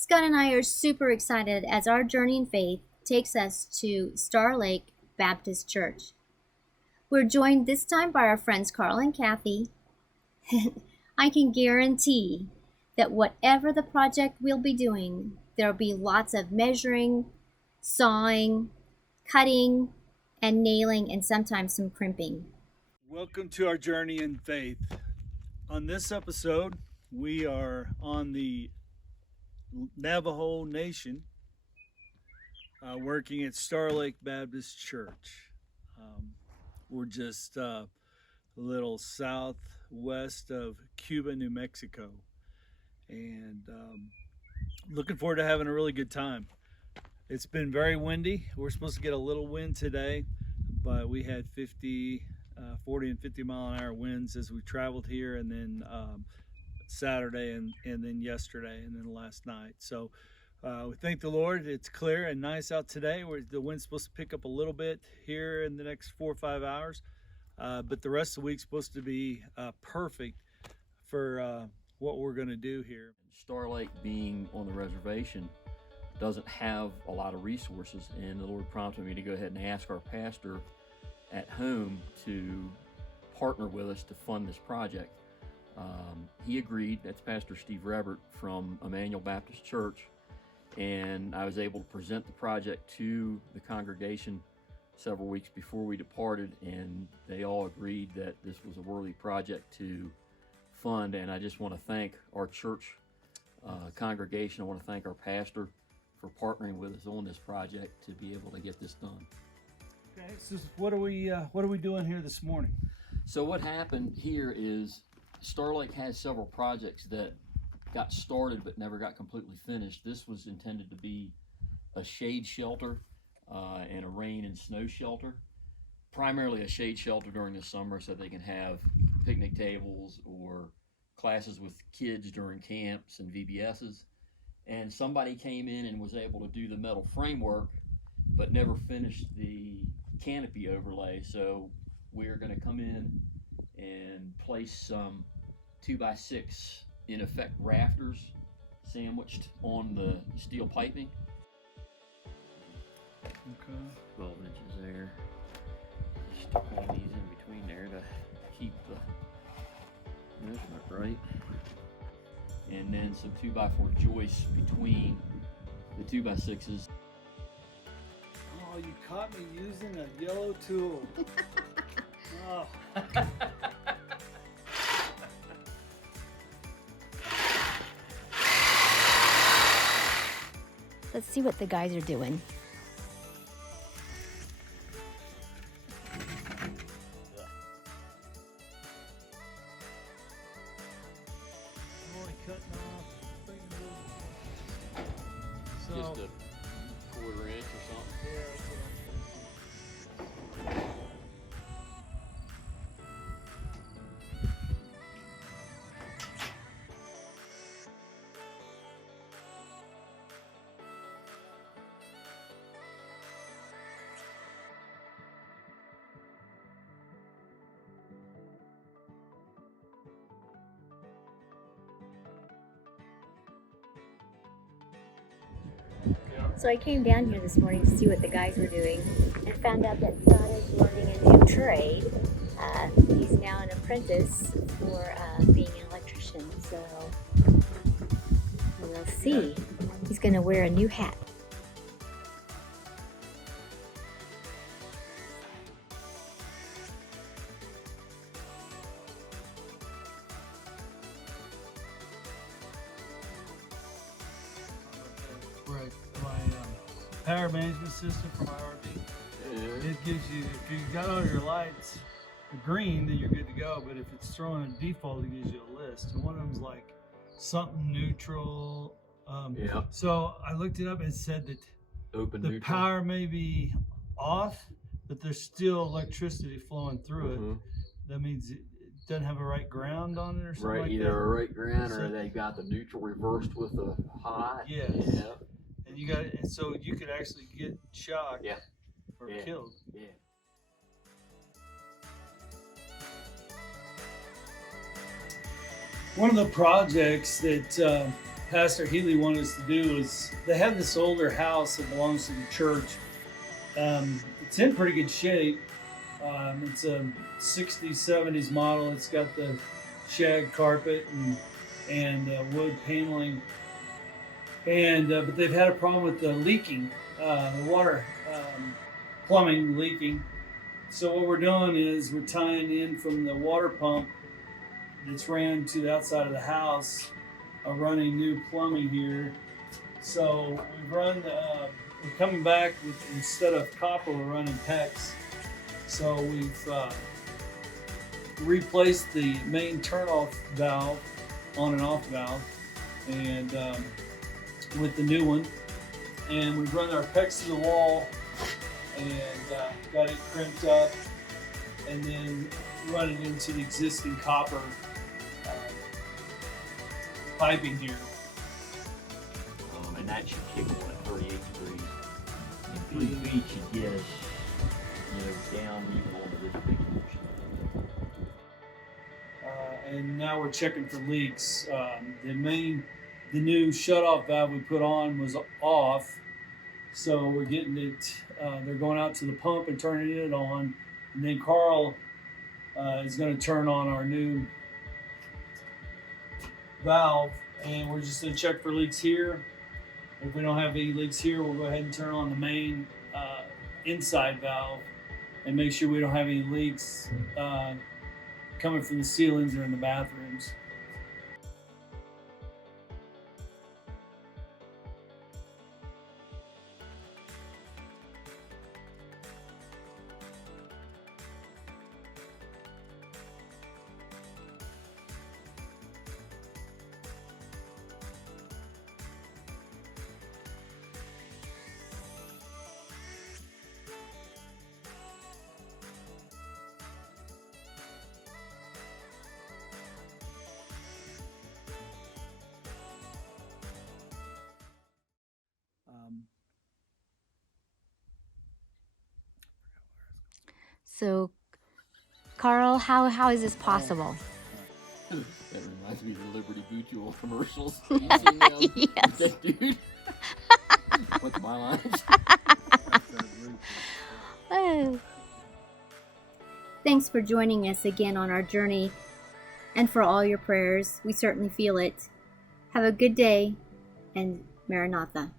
Scott and I are super excited as our journey in faith takes us to Star Lake Baptist Church. We're joined this time by our friends Karl and Cathy. I can guarantee that whatever the project we'll be doing, there'll be lots of measuring, sawing, cutting, and nailing, and sometimes some crimping. Welcome to our journey in faith. On this episode, we are on the Navajo Nation working at Star Lake Baptist Church. We're just a little southwest of Cuba, New Mexico, and looking forward to having a really good time. It's been very windy. We're supposed to get a little wind today, but we had 40 and 50 mile an hour winds as we traveled here, and then Saturday and then yesterday and then last night. So we thank the Lord. It's clear and nice out today. The wind's supposed to pick up a little bit here in the next 4 or 5 hours, but the rest of the week's supposed to be perfect for what we're going to do here. Star Lake, being on the reservation, doesn't have a lot of resources, and the Lord prompted me to go ahead and ask our pastor at home to partner with us to fund this project. He agreed. That's Pastor Steve Rebert from Emmanuel Baptist Church, and I was able to present the project to the congregation several weeks before we departed, and they all agreed that this was a worthy project to fund. And I just want to thank our church congregation. I want to thank our pastor for partnering with us on this project to be able to get this done. Okay, so what are we doing here this morning? So what happened here is Star Lake has several projects that got started but never got completely finished. This was intended to be a shade shelter and a rain and snow shelter. Primarily a shade shelter during the summer so they can have picnic tables or classes with kids during camps and VBSs. And somebody came in and was able to do the metal framework but never finished the canopy overlay. So we're going to come in and place some 2x6 in effect rafters sandwiched on the steel piping. Okay. 12 inches there. Just putting these in between there to keep the measurement right. And then some 2x4 joists between the 2x6s. Oh, you caught me using a yellow tool. Oh. Let's see what the guys are doing. Only cutting off. So, Just a quarter inch or something. yeah, So I came down here this morning to see what the guys were doing and found out that Scott is learning a new trade. He's now an apprentice for being an electrician, so we'll see. He's going to wear a new hat. right. My power management system for my RV. It gives you, if you got all your lights green, then you're good to go. But if it's throwing a default, it gives you a list. And one of them's like something neutral. Yeah. So I looked it up and it said that Open the neutral. power may be off, but there's still electricity flowing through it. That means it doesn't have a right ground on it or something Right, like either that. a right ground So- or they got the neutral reversed with the high. Yes. Yeah. And you got, and so you could actually get shocked Yeah. or Yeah. killed. Yeah. One of the projects that Pastor Healy wanted us to do is they have this older house that belongs to the church. It's in pretty good shape. It's a 60s, 70s model. It's got the shag carpet and wood paneling. And but they've had a problem with the leaking, the water plumbing leaking. So what we're doing is we're tying in from the water pump that's ran to the outside of the house, running new plumbing here. So we've run, we're coming back with, instead of copper, we're running PEX. So we've replaced the main turnoff valve, on and off valve, and with the new one. And we've run our PEX to the wall and got it crimped up, and then running into the existing copper piping here. And that should kick on at 38 degrees. And 3 feet should get us, down even onto this big portion. And now we're checking for leaks. The new shutoff valve we put on was off, so we're getting it. They're going out to the pump and turning it on, and then Karl is going to turn on our new valve, and we're just going to check for leaks here. If we don't have any leaks here, we'll go ahead and turn on the main inside valve and make sure we don't have any leaks coming from the ceilings or in the bathrooms. So, Karl, how is this possible? That reminds me of the Liberty Mutual commercials. You seen them? Yes. That dude. What's my lines? Oh. Thanks for joining us again on our journey and for all your prayers. We certainly feel it. Have a good day, and Maranatha.